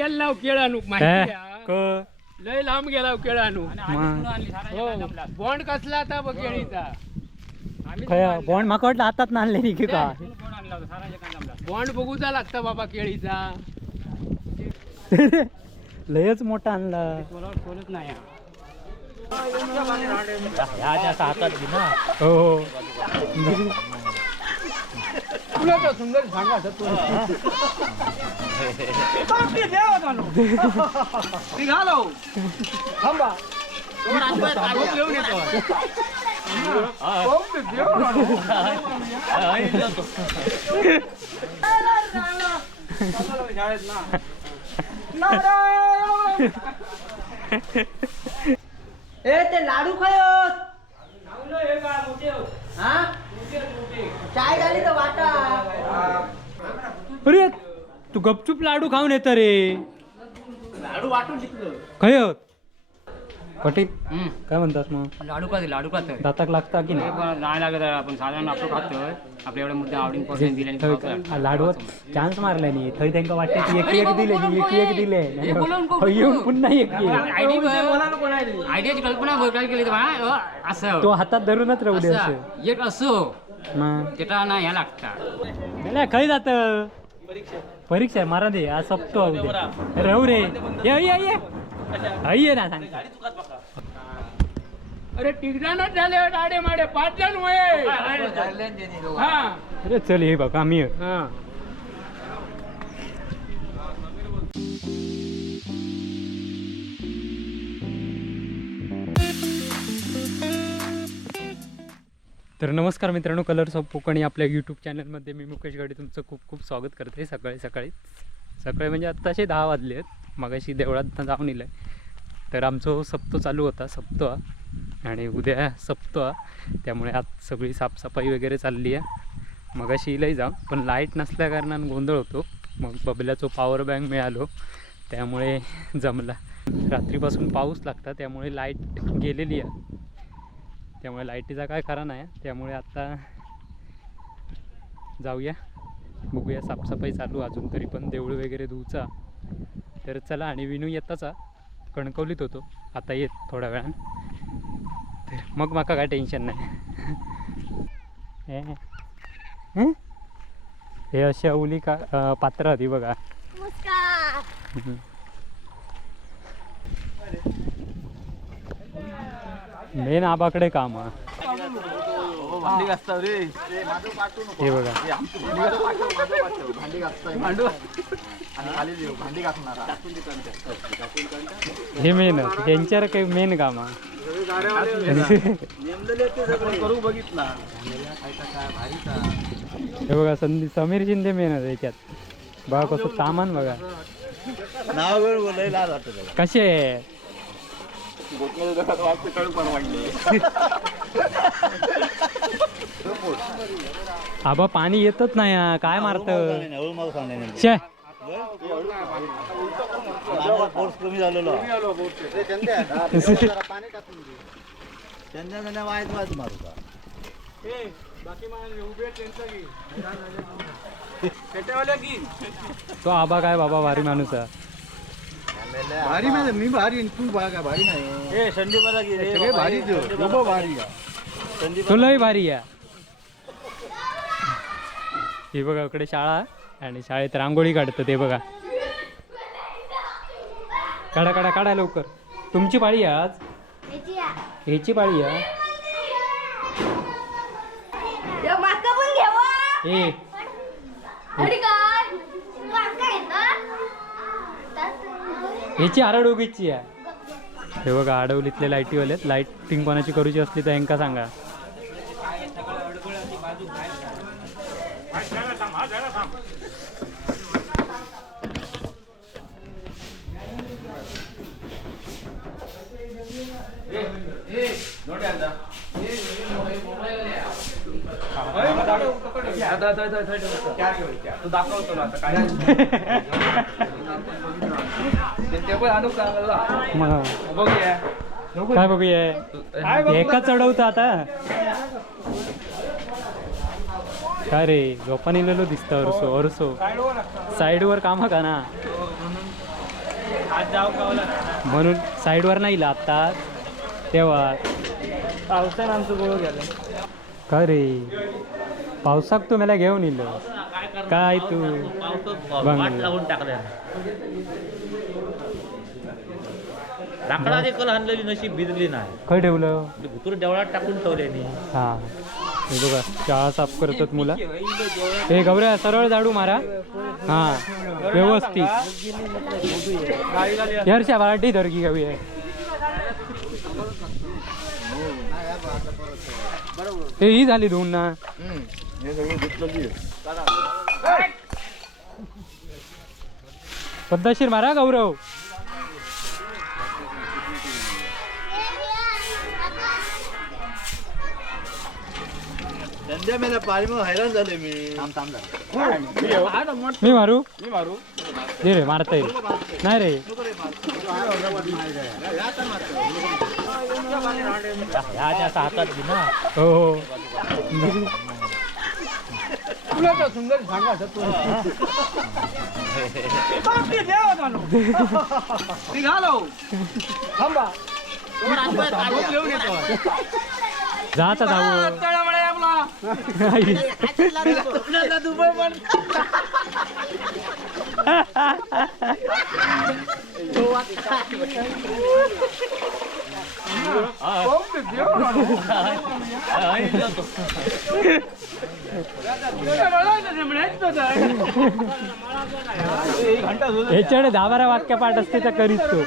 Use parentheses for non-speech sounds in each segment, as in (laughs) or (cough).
गेला केळानू हे? माहिती आहे? क? लय लांब गेला केळानू मग हो बॉन्ड कसला आता बघ केळीचा खय बॉन्ड म्हाका वाटलं हातात आणले की का? बॉन्ड बघूचा लागता बाबा केळीचा. (laughs) लयच मोठा आणला. 끝나자 중간에 잠깐 잤고. 빨리 내려가자로. 이거 하러. 한바. 오늘 안 돼. 안 돼. 아, 없는데 내려가라고. 아니 나라라. 나라라 나라요. 에때 나루 가요. 나루 여기가 못해요. 아? चाय झाली तर वाटा. अरे तू गपचूप लाडू खाऊन येत रे. लाडू वाटून शिकलो. खय होत? पटील काय म्हणतास मग? लाडू का लाडू का तर दाताक लागता की नाही? लागत आहे. आपण साधारण आपण खातोय. आपल्या एवढ्या मुद्दे आवडीन पर्सेंट दिले आणि खातो. लाडवत चान्स मारला नाही. थंय त्यांना वाटते की एक एक दिले की एक एक दिले हे येऊन पुन्हा एक आयडियाची कल्पना केली असं. तो हातात धरूनच राहू दे एक असो. ना ह्या लागता नाही खय जात. परीक्षा आहे, मारा दे आज सपतो उद्या. राहू रे. ये ये ये. ये ना सांग. अरे टिकडानच झाले आडे माडे. पाच जण हा. अरे चल हे बघ आम्ही. हा. तर नमस्कार मित्रांनो कलर्स ऑफ कोकणी आपल्या यूट्यूब चॅनलमध्ये मी मुकेश गाडी तुमचं खूप खूप स्वागत करते सकाळी सकाळी सकाळी म्हणजे आत्ताशे दहा वाजले आहेत. मगाशी देवळात जाऊन येलं तर आमचं सप्तो चालू होता सप्तो. आणि उद्या सप्तो. त्यामुळे आज सगळी साफसफाई वगैरे चालली आहे. मगाशी इलाही जाऊ पण लाइट नसल्या कारणानं गोंधळ होतो. मग बबल्याचो पॉवर बँक मिळालो. त्यामुळे जमला. रात्रीपासून पाऊस लागता त्यामुळे लाइट गेलेली आहे. त्यामुळे लाईटीचा काय खरा नाही. त्यामुळे आता जाऊया. बघूया साफसफाई चालू अजून तरी पण. देऊळ वगैरे धुवचा. तर चला आणि विनू येताचा कणकवलीत होतो. आता येत थोड्या वेळान. तर मग माका काय टेन्शन नाही. (laughs) हे- अशी अवली का पात्र होती बघा. मेन आबाकडे काम हा. हे बघा. हे मेन त्यांच्यावर काही मेन काम हा. हे बघा संधी समीर शिंदे मेन आहे त्याच्यात बघा कसं सामान बघा. कसे आबा पाणी येतच नाही हा. काय मारत? शे. कमी झालेलो. त्यांच्या वायच वायच मारू का? (laughs) तो आबा काय बाबा भारी माणूस आहे. भारी नाही मी भारी तू भागा भारी नाही. ए सगळे भारी भारी तुलाही भारी आहे. हे बघा इकडे शाळा आणि शाळेत रांगोळी काढतं ते बघा. काढा काढा काढा लवकर. तुमची पाळी आहे आज? ह्याची पाळी आहे? माका पण घ्यावा ए. आणि काय माका येणार ह्याची आरडोगीची आहे. हे बघा आडवलीतले लाईटीवाले आहेत. लाईटिंग कोणाची करूची असली तर यांका सांगा. तू दाखवतो ना आता काय ते पण आणू का मग काय बघूया? एका चढवतं आता. काय रे झोपा नेलेलो दिसतं अरसो अरसो. साईडवर कामा का ना? म्हणून साईडवर नाही इला आता तेव्हा. पावसानं आमचं गोळ गेलं का रे? पावसाक तू मला घेऊन इल काय तू. लावून टाकल्या लाकडाची कल आणलेली नशीब भिजली नाही. खय ठेवलं? भुतूर देवळात टाकून ठेवल्यानी हा. हे बघा चहा साफ करतात मुला. हे गौऱ्या सरळ झाडू मारा. हा व्यवस्थित. हर्षा वाटी धर की गवी ते ही झाली धुवून ना. हे पद्धतशीर मारा गौरव. मेला पाणी हैराण झाले मी. मी मारू? मी मारू. दे रे मारता येईल. नाही रे. ह्या हातात घे ना हो हो तुला तर सुंदर सांगा तू. निघालो थांबा घेऊन येतो जा जाऊ तळमळे आपला दुबई पण ह्याच्याकडे दहा बारा वाक्य पाठ असते तर करीत तो.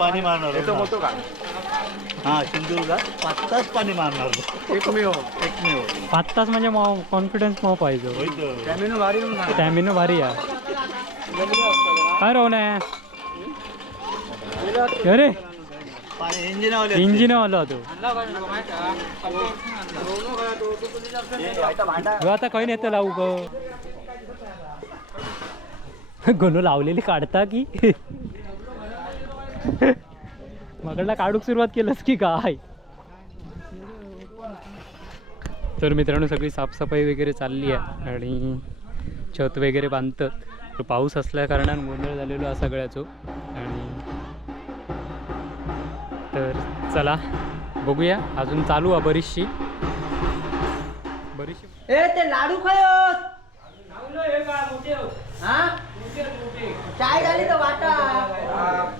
पाणी मारणार येतो होतो. का हा सिंधुदुर्गात पाच तास पाणी मारणार एकमेव. एकमेव. पाच तास म्हणजे कॉन्फिडन्स मग पाहिजे स्टॅमिना भारी आहे काय रोवण अरे पाणी इंजिनावाले इंजिन आलो तो. ह्यो आता काही नेतं लावू ग. (laughs) गणू लावलेली काढता की? (laughs) मकडला काढूक सुरुवात केलंस की काय? तर मित्रांनो सगळी साफसफाई वगैरे चालली आहे आणि छत वगैरे बांधतात. पाऊस असल्या कारणानं गोंधळ झालेलो आहे सगळ्याचो. आणि तर चला बघूया. अजून चालू आहे बरीचशी. बरीचशी. ए ते लाडू खायोत हा. चाय झाली तर वाटा.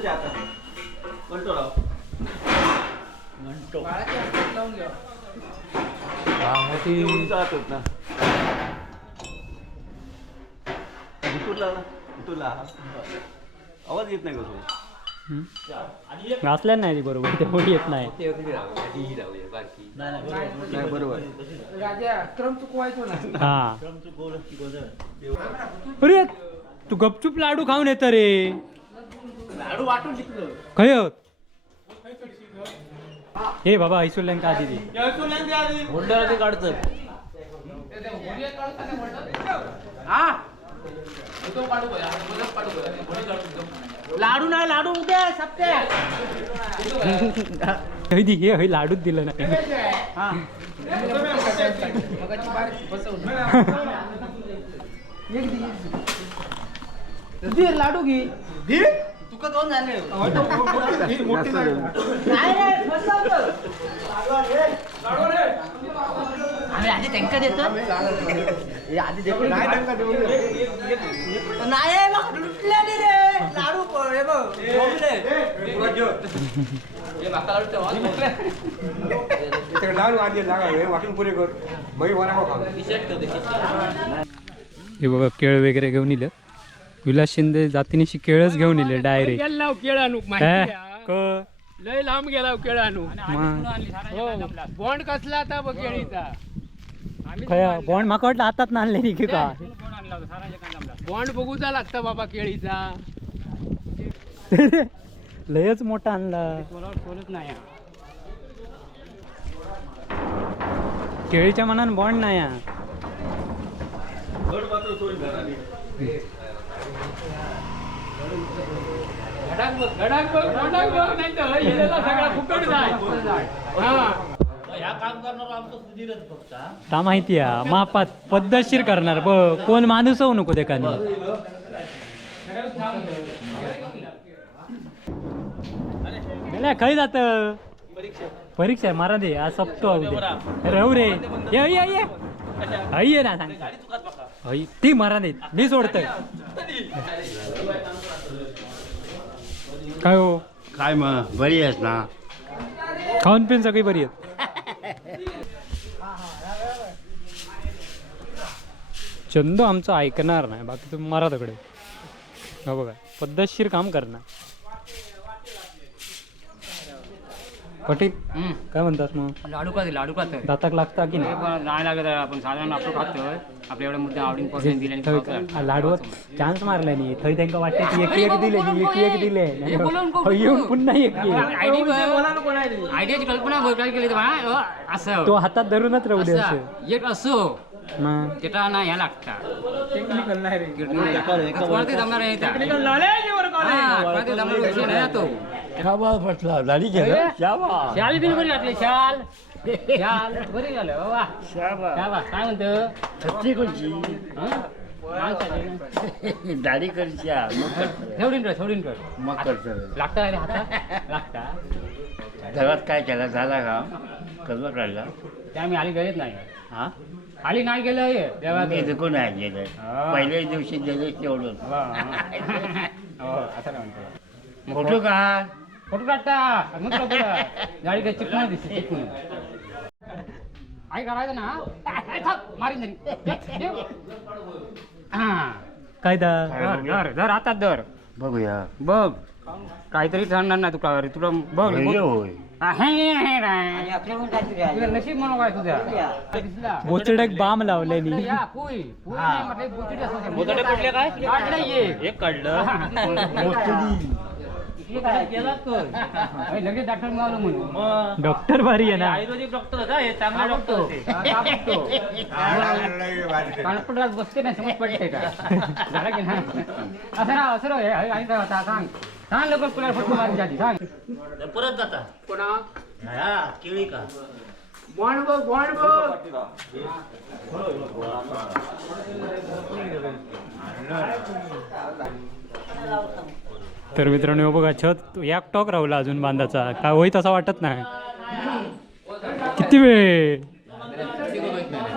एकदा होऊन शाळेत ना हा बघ काय तू हा, मग ती आवाज येत नाही का वाचल्या नाही ती बरोबर तेवढी येत नाही. नाही बरोबर. राजा क्रम चुकवायचो ना. हा. अरे तू गपचूप लाडू खाऊन येत रे. खय होत हे बाबा ऐसुल्यान का आधी दे. होल्डर काढतं हा? लाडू नाही लाडू उद्या सप्त्या हय दे हे हय लाडूच दिलं नाही. लाडू घे. तुका दोन झाले नाही रे फसवतो आम्ही आधी टँकर देतो हे आधी देतो नाही मग लुटल्याने रे लाडू हे बघ बोंबले. हे बघा केळ वगैरे घेऊन इलं विलास शिंदे जातीनिशी केळच घेऊन इले डायरेक्ट. केळं केळं आहे. लय लांब गेला केळानू. मग हो. बॉन्ड कसला आता बघ केळीचा खय बॉन्ड म्हाका वाटलं हातात ना आणले की का? बॉन्ड बघूचा लागता बाबा केळीचा. (laughs) लयच मोठा आणला. केळीच्या मनान बॉन्ड नाही धडाक बघ धडाक बघ धडाक बघ नाही तर हिलेला सगळा फुकट जाय. हा. ह्या काम करणार आमचं सुधीरच फक्त हा. ता माहिती आहे मापात पद्धतशीर करणार ब कोण माणूस होऊ नको ते खय जात. परीक्षा मारा दे आज सप्तो राहू रे. ये ये ये. हय ये ना सांग. ती मारा दे मी सोडतोय. काय हो? काय मग बरी आहेस ना? खाऊन पिऊन सगळी बरी आहेत. चंदू आमचं ऐकणार नाही बाकी तुम्ही मारा तिकडे. हो बघा पद्धतशीर काम करणार. पटील काय म्हणतात मग? लाडू का लाडू का तर दाताक लागता की नाही? पण नाही लागत आहे. आपण साधारण आपण खातोय. आपल्या एवढ्या मुद्दा आवडीन लागतं. थंय लाडवत चान्स मारला नाही थंय त्यांना वाटते की एक एक दिले नी, एक एक दिले. हे येऊन पुन्हा एक. आयडियाची कल्पना काय केली तर बा, अ, असं. तो हातात धरूनच राहू दे असं. असं. एक असो. मग? त्याला ना ह्या लागता. टेक्निकल नाही जमणार. हा, जमणार विषय नाही आहे तो. फसला झाली गेलं शाल बिल बरी घातली शाल. शाल बरी झालं हो वा शाबा काय म्हणतो? छत्री कोणची? हं? दाढी करची कर. कर मग करतो लागता अरे हातात? लागता. घरात काय केला? झाला का? कर्ज काढला? ते आम्ही आली गेलेच नाही. हा? आली नाही गेलं हे देवात मी इथं नाही गेलं हा. पहिल्याच दिवशी गेले तेवढं. वा. हो. आता काय म्हणतो? फोटो का? ना? मारीन जरी. ठेव. हा. काय दा? धर धर धर बघूया. बघ. काहीतरी ठरणार नाही तुला अरे तुला बघ. हा, हे, हे, हे. नशीब म्हणून काय तुझ्या. बोचडक बाम लावलेली बोचडी कुठले काय? काढलं. एक काढलं. लगेच डॉक्टर मिळालं म्हणून. मग डॉक्टर भारी आहे ना. आयुर्वेदिक डॉक्टर होता हे चांगला डॉक्टर होते. बसते नाही समज पडते का? झालं की नाही? असं राह असं काय होता सांग. सांग लवकर फटको मारून जाती सांग. परत जाता. कोणा? हा केळी का? बॉन्ड बघ बॉन्ड बघ तर मित्रांनो बघा छत एक टॉक राहुला अजून बांधाचा. काय होईत असं वाटत नाही. किती वेळ?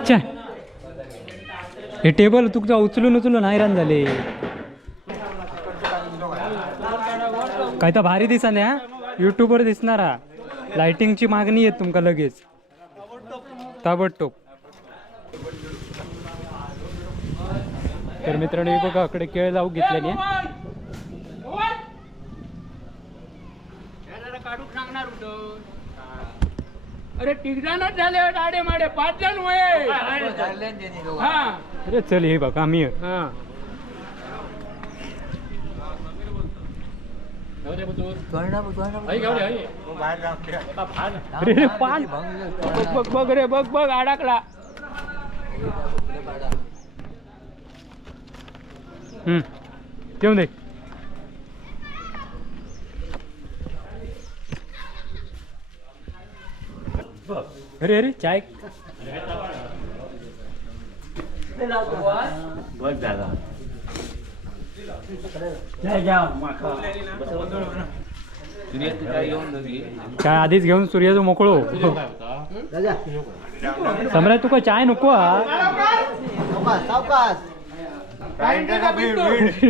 छे. हे टेबल तुझा उचलून उचलून हैराण झाले. काय तर भारी दिसा ना युट्यूबवर दिसणार. हा लाइटिंगची मागणी आहे तुमका लगेच. ताबडतोब. तर मित्रांनो बघा अकडे केळ जाऊ घेतलेली आहे सांगणार होतो अरे टिकजानच झाले डाडे माडे पाच जण वय हा. अरे चल हे बघा आम्ही आहे. हा. अरे पान. बघ बघ बघ रे बघ बघ अडकला हम्म. ठेवून दे. अरे अरे चाय. बस चाय आधीच घेऊन सूर्याचं मोकळो सम्राट तुका चाय नको हा.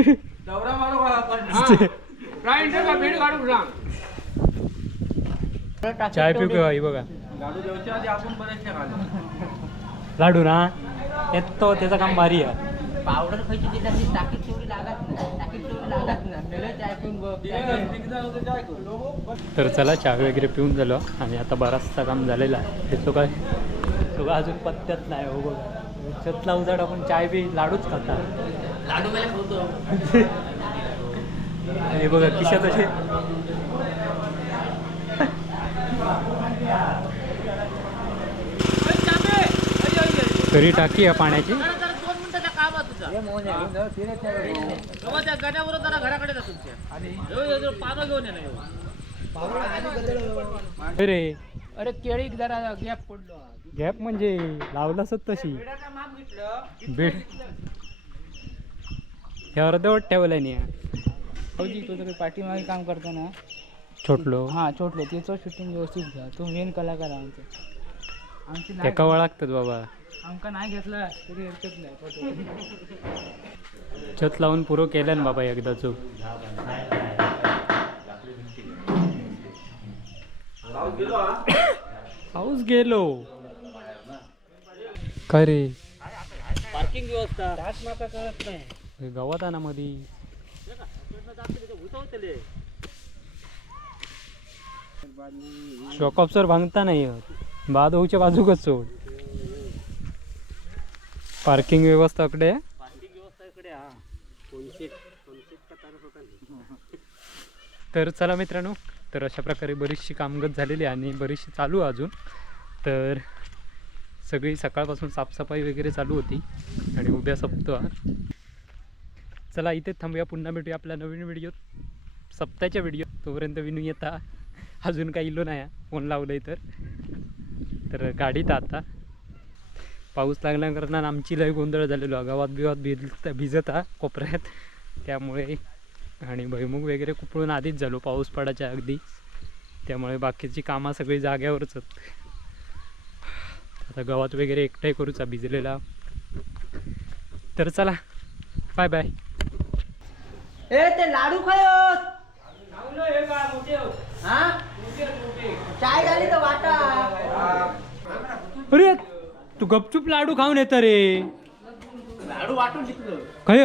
(laughs) चाय पिऊ का ही बघा. लाडू ना? येतो त्याचं काम भारी आहे. पावडर खायची त्याची टाकीत तेवढी लागत नाही टाकीत तेवढी तर चला चहा वगैरे पिऊन झालो. आणि आता बराचसा काम झालेला आहे. हे तो काय? तो काय अजून पत्त्यात नाही हो बघा. छत लावून जर आपण चाय बी लाडूच खाता. लाडू मला खावतो हे बघा किशात असे तरी टाकी आहे पाण्याची दोन मिनिटाचा काम आहे तुझा तेव्हा त्या गाड्यावर जरा घराकडे जा तुमच्या पानं घेऊन ये ना ह्यो. अरे अरे केळी जरा गॅप पडलो. गॅप म्हणजे लावलासच तशी. बेड. हे अर्धवट ठेवलं नाही तो तरी पाठीमागे काम करतो ना. छोटलो. हा छोटलो. त्याचं शूटिंग व्यवस्थित घ्या. तो मेन कलाकार आहे आमचा आमची नाही एका लागतात बाबा. आमका नाही घेतला तरी हरकत नाही फोटो छत लावून पुरं केलं ना बाबा एकदाच पाऊस गेलो. काय रे? पार्किंग व्यवस्था. कळत नाही. गावात आहे ना मधी. शॉक ऑफसर भांगता नाही बाद होऊच्या बाजूकच सोड. पार्किंग व्यवस्थाकडे इकडे तर चला मित्रांनो तर अशा प्रकारे बरीचशी कामगत झालेली आहे आणि बरीचशी चालू आहे अजून. तर सगळी सकाळपासून साफसफाई वगैरे चालू होती आणि उद्या सप्ताह चला इथेच थांबूया. पुन्हा भेटूया आपल्या नवीन व्हिडिओत सप्ताच्या व्हिडिओ तोपर्यंत विनू येता. अजून काही इलो नाही फोन लावलं तर. तर गाडीत आता. पाऊस लागल्या कारणानं आमची लय गोंधळ झालेलो. गावात बिवात भिज भिजत हा कोपऱ्यात. त्यामुळे आणि भैमुख वगैरे कुपळून आधीच झालो पाऊस पडायच्या अगदी. त्यामुळे बाकीची कामं सगळी जाग्यावरच आता गावात वगैरे एकटाही करूचा भिजलेला. तर चला बाय बाय ए ते लाडू खायो हा चाय झाली तर वाटा. अरे तू गपचूप लाडू खाऊन येतं रे. लाडू वाटून शिकलो खय